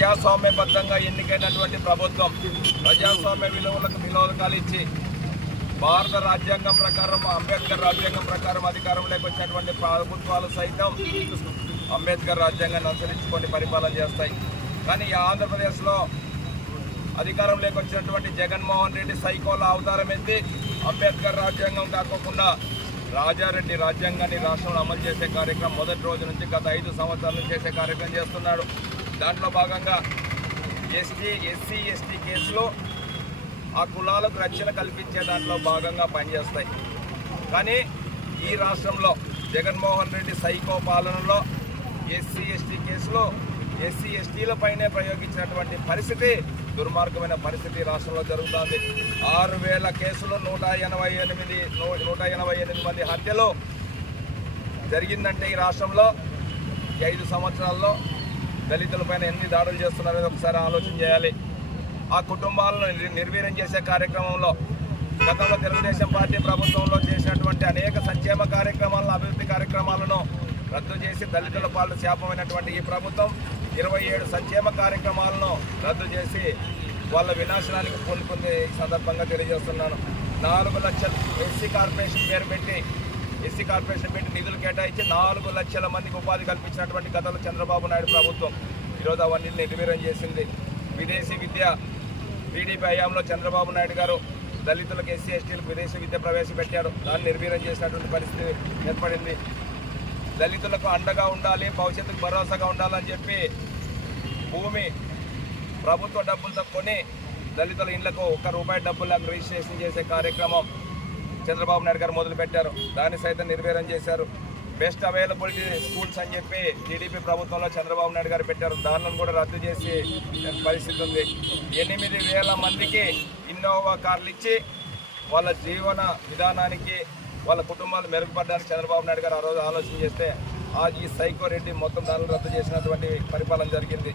ప్రజాస్వామ్యబద్ధంగా ఎన్నికైనటువంటి ప్రభుత్వం ప్రజాస్వామ్య విలువలకు వినోదకాలు ఇచ్చి భారత రాజ్యాంగం ప్రకారం అంబేద్కర్ రాజ్యాంగం ప్రకారం అధికారంలోకి వచ్చినటువంటి ప్రభుత్వాలు సైతం అంబేద్కర్ రాజ్యాంగాన్ని అనుసరించుకొని పరిపాలన చేస్తాయి. కానీ ఈ ఆంధ్రప్రదేశ్లో అధికారంలోకి వచ్చినటువంటి జగన్మోహన్ రెడ్డి సైకోల అవతారం ఎత్తి అంబేద్కర్ రాజ్యాంగం కాకుండా రాజారెడ్డి రాజ్యాంగాన్ని రాష్ట్రంలో అమలు చేసే కార్యక్రమం మొదటి రోజు నుంచి గత 5 సంవత్సరాల నుంచి చేసే కార్యక్రమం చేస్తున్నాడు. దాంట్లో భాగంగా ఎస్సీ ఎస్టీ కేసులో ఆ కులాలకు రక్షణ కల్పించే దాంట్లో భాగంగా పనిచేస్తాయి. కానీ ఈ రాష్ట్రంలో జగన్మోహన్ రెడ్డి సైకో పాలనలో ఎస్సీ ఎస్టీ కేసులో ఎస్సీ ఎస్టీలపైనే ప్రయోగించినటువంటి పరిస్థితి దుర్మార్గమైన పరిస్థితి రాష్ట్రంలో జరుగుతుంది. 6,000 కేసులు 188 మంది హత్యలు జరిగిందంటే ఈ రాష్ట్రంలో 5 సంవత్సరాల్లో దళితులపైన ఎన్ని దాడులు చేస్తున్నారో ఒకసారి ఆలోచన చేయాలి. ఆ కుటుంబాలను నిర్వీర్యం చేసే కార్యక్రమంలో గతంలో తెలుగుదేశం పార్టీ ప్రభుత్వంలో చేసినటువంటి అనేక సంక్షేమ కార్యక్రమాలను అభివృద్ధి కార్యక్రమాలను రద్దు చేసి దళితుల పాలన శాపమైనటువంటి ఈ ప్రభుత్వం 27 సంక్షేమ కార్యక్రమాలను రద్దు చేసి వాళ్ళ వినాశనానికి పూనుకుంది. ఈ సందర్భంగా తెలియజేస్తున్నాను. 4 లక్షల ఎస్సీ కార్పొరేషన్ పెట్టి నిధులు కేటాయించి 4 లక్షల మందికి ఉపాధి కల్పించినటువంటి గతంలో చంద్రబాబు నాయుడు ప్రభుత్వం ఈరోజు అవన్నీ నిర్వీర్యం చేసింది. విదేశీ విద్య టీడీపీ హయాంలో చంద్రబాబు నాయుడు గారు దళితులకు ఎస్సీ ఎస్టీలకు విదేశీ విద్య ప్రవేశపెట్టారు. దాన్ని నిర్వీర్యం చేసినటువంటి పరిస్థితి ఏర్పడింది. దళితులకు అండగా ఉండాలి, భవిష్యత్తుకు భరోసాగా ఉండాలని చెప్పి భూమి ప్రభుత్వ డబ్బులతో కొని దళితుల ఇళ్లకు ₹1 డబ్బులకు రిజిస్ట్రేషన్ చేసే కార్యక్రమం చంద్రబాబు నాయుడు గారు మొదలుపెట్టారు. దాన్ని సైతం నిర్వీర్యం చేశారు. బెస్ట్ అవైలబిలిటీ స్కూల్స్ అని చెప్పి టీడీపీ ప్రభుత్వంలో చంద్రబాబు నాయుడు గారు పెట్టారు. దానిని కూడా రద్దు చేసే పరిస్థితి ఉంది. 8,000 మందికి ఇన్నోవా కార్లు ఇచ్చి వాళ్ళ జీవన విధానానికి వాళ్ళ కుటుంబాలు మెరుగుపడడానికి చంద్రబాబు నాయుడు గారు ఆ రోజు ఆలోచన చేస్తే ఈ సైకో రెడ్డి మొత్తం దానిని రద్దు చేసినటువంటి పరిపాలన జరిగింది.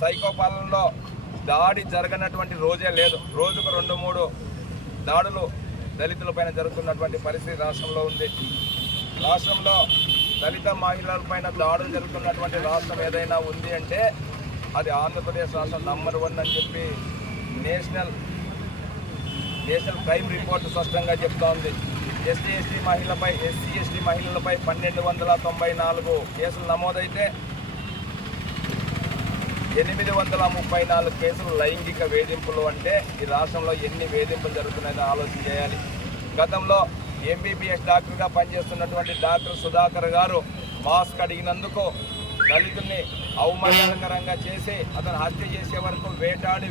సైకో పాలనలో దాడి జరగనటువంటి రోజే లేదు. రోజుకు 2-3 దాడులు దళితులపైన జరుగుతున్నటువంటి పరిస్థితి రాష్ట్రంలో ఉంది. రాష్ట్రంలో దళిత మహిళలపైన దాడులు జరుగుతున్నటువంటి రాష్ట్రం ఏదైనా ఉంది అంటే అది ఆంధ్రప్రదేశ్ రాష్ట్రం నంబర్ 1 అని చెప్పి నేషనల్ క్రైమ్ రిపోర్ట్ స్పష్టంగా చెప్తా ఉంది. ఎస్సీ ఎస్టీ మహిళలపై 1,294 కేసులు నమోదైతే 834 కేసులు లైంగిక వేధింపులు. అంటే ఈ రాష్ట్రంలో ఎన్ని వేధింపులు జరుగుతున్నాయో ఆలోచన చేయాలి. గతంలో MBBS డాక్టర్గా పనిచేస్తున్నటువంటి డాక్టర్ సుధాకర్ గారు మాస్క్ అడిగినందుకు దళితుల్ని అవమానకరంగా చేసి అతను హత్య చేసే వరకు వెంటాడి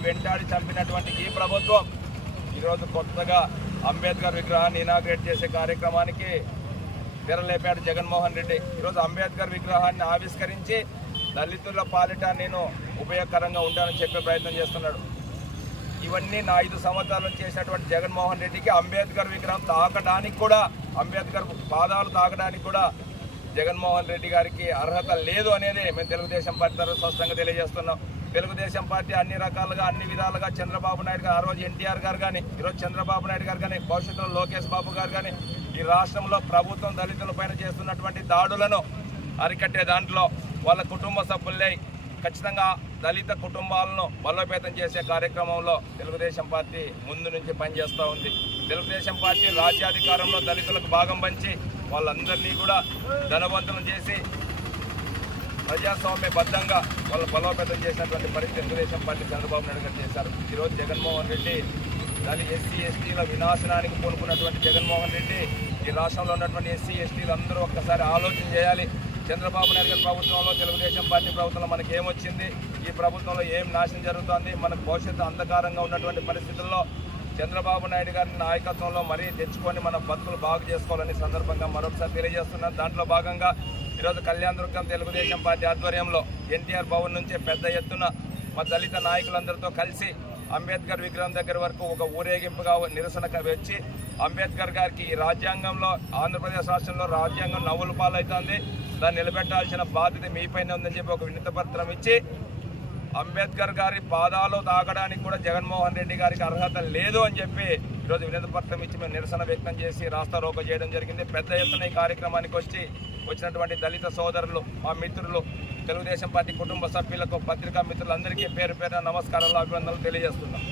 చంపినటువంటి ఈ ప్రభుత్వం ఈరోజు కొత్తగా అంబేద్కర్ విగ్రహాన్ని ఇనాగ్రేట్ చేసే కార్యక్రమానికి తెరలేపాడు జగన్మోహన్ రెడ్డి. ఈరోజు అంబేద్కర్ విగ్రహాన్ని ఆవిష్కరించి దళితుల పాలిట నేను ఉపయోగకరంగా ఉంటానని చెప్పే ప్రయత్నం చేస్తున్నాడు. ఇవన్నీ నా 5 సంవత్సరాలు చేసినటువంటి జగన్మోహన్ రెడ్డికి అంబేద్కర్ విగ్రహం తాకడానికి కూడా, అంబేద్కర్ పాదాలు తాకడానికి కూడా జగన్మోహన్ రెడ్డి గారికి అర్హత లేదు అనేది మేము తెలుగుదేశం పార్టీ తరఫున స్పష్టంగా తెలియజేస్తున్నాం. తెలుగుదేశం పార్టీ అన్ని రకాలుగా అన్ని విధాలుగా చంద్రబాబు నాయుడు గారు, ఆ రోజు ఎన్టీఆర్ గారు కానీ, ఈరోజు చంద్రబాబు నాయుడు గారు కానీ, భవిష్యత్తులో లోకేష్ బాబు గారు కానీ ఈ రాష్ట్రంలో ప్రభుత్వం దళితులపైన చేస్తున్నటువంటి దాడులను అరికట్టే దాంట్లో వాళ్ళ కుటుంబ సభ్యులై ఖచ్చితంగా దళిత కుటుంబాలను బలోపేతం చేసే కార్యక్రమంలో తెలుగుదేశం పార్టీ ముందు నుంచి పనిచేస్తూ ఉంది. తెలుగుదేశం పార్టీ రాజ్యాధికారంలో దళితులకు భాగం పంచి వాళ్ళందరినీ కూడా ధనవంతులను చేసి ప్రజాస్వామ్యబద్ధంగా వాళ్ళు బలోపేతం చేసినటువంటి పరిస్థితి తెలుగుదేశం పార్టీ చంద్రబాబు నాయుడు గారు చేశారు. ఈరోజు జగన్మోహన్ రెడ్డి ఎస్సీ ఎస్టీల వినాశనానికి పూనుకున్నటువంటి జగన్మోహన్ రెడ్డి ఈ రాష్ట్రంలో ఉన్నటువంటి ఎస్సీ ఎస్టీలు అందరూ ఒక్కసారి ఆలోచన చేయాలి. చంద్రబాబు నాయుడు గారి ప్రభుత్వంలో, తెలుగుదేశం పార్టీ ప్రభుత్వంలో మనకి ఏమొచ్చింది, ఈ ప్రభుత్వంలో ఏం నాశనం జరుగుతుంది, మనకు భవిష్యత్తు అంధకారంగా ఉన్నటువంటి పరిస్థితుల్లో చంద్రబాబు నాయుడు గారి నాయకత్వంలో మరీ తెచ్చుకొని మన బతుకులు బాగు చేసుకోవాలని సందర్భంగా మరొకసారి తెలియజేస్తున్నాను. దాంట్లో భాగంగా ఈరోజు కళ్యాణదుర్గం తెలుగుదేశం పార్టీ ఆధ్వర్యంలో ఎన్టీఆర్ భవన్ నుంచి పెద్ద ఎత్తున మా దళిత నాయకులందరితో కలిసి అంబేద్కర్ విగ్రహం దగ్గర వరకు ఒక ఊరేగింపుగా నిరసనగా వచ్చి అంబేద్కర్ గారికి ఈ రాజ్యాంగంలో, ఆంధ్రప్రదేశ్ రాష్ట్రంలో రాజ్యాంగం నవ్వుల పాలవుతుంది, దాన్ని నిలబెట్టాల్సిన బాధ్యత మీపైనే ఉందని చెప్పి ఒక వినతి పత్రం ఇచ్చి అంబేద్కర్ గారి పాదాలు తాకడానికి కూడా జగన్మోహన్ రెడ్డి గారికి అర్హత లేదు అని చెప్పి ఈరోజు వినతి పత్రం ఇచ్చి మేము నిరసన వ్యక్తం చేసి రాస్తా రోకో చేయడం జరిగింది. పెద్ద ఎత్తున ఈ కార్యక్రమానికి వచ్చినటువంటి దళిత సోదరులు, మా మిత్రులు తెలుగుదేశం పార్టీ కుటుంబ సభ్యులకు పత్రికా మిత్రులందరికీ పేరు పేరున నమస్కారాలు అభినందనలు తెలియజేస్తున్నాం.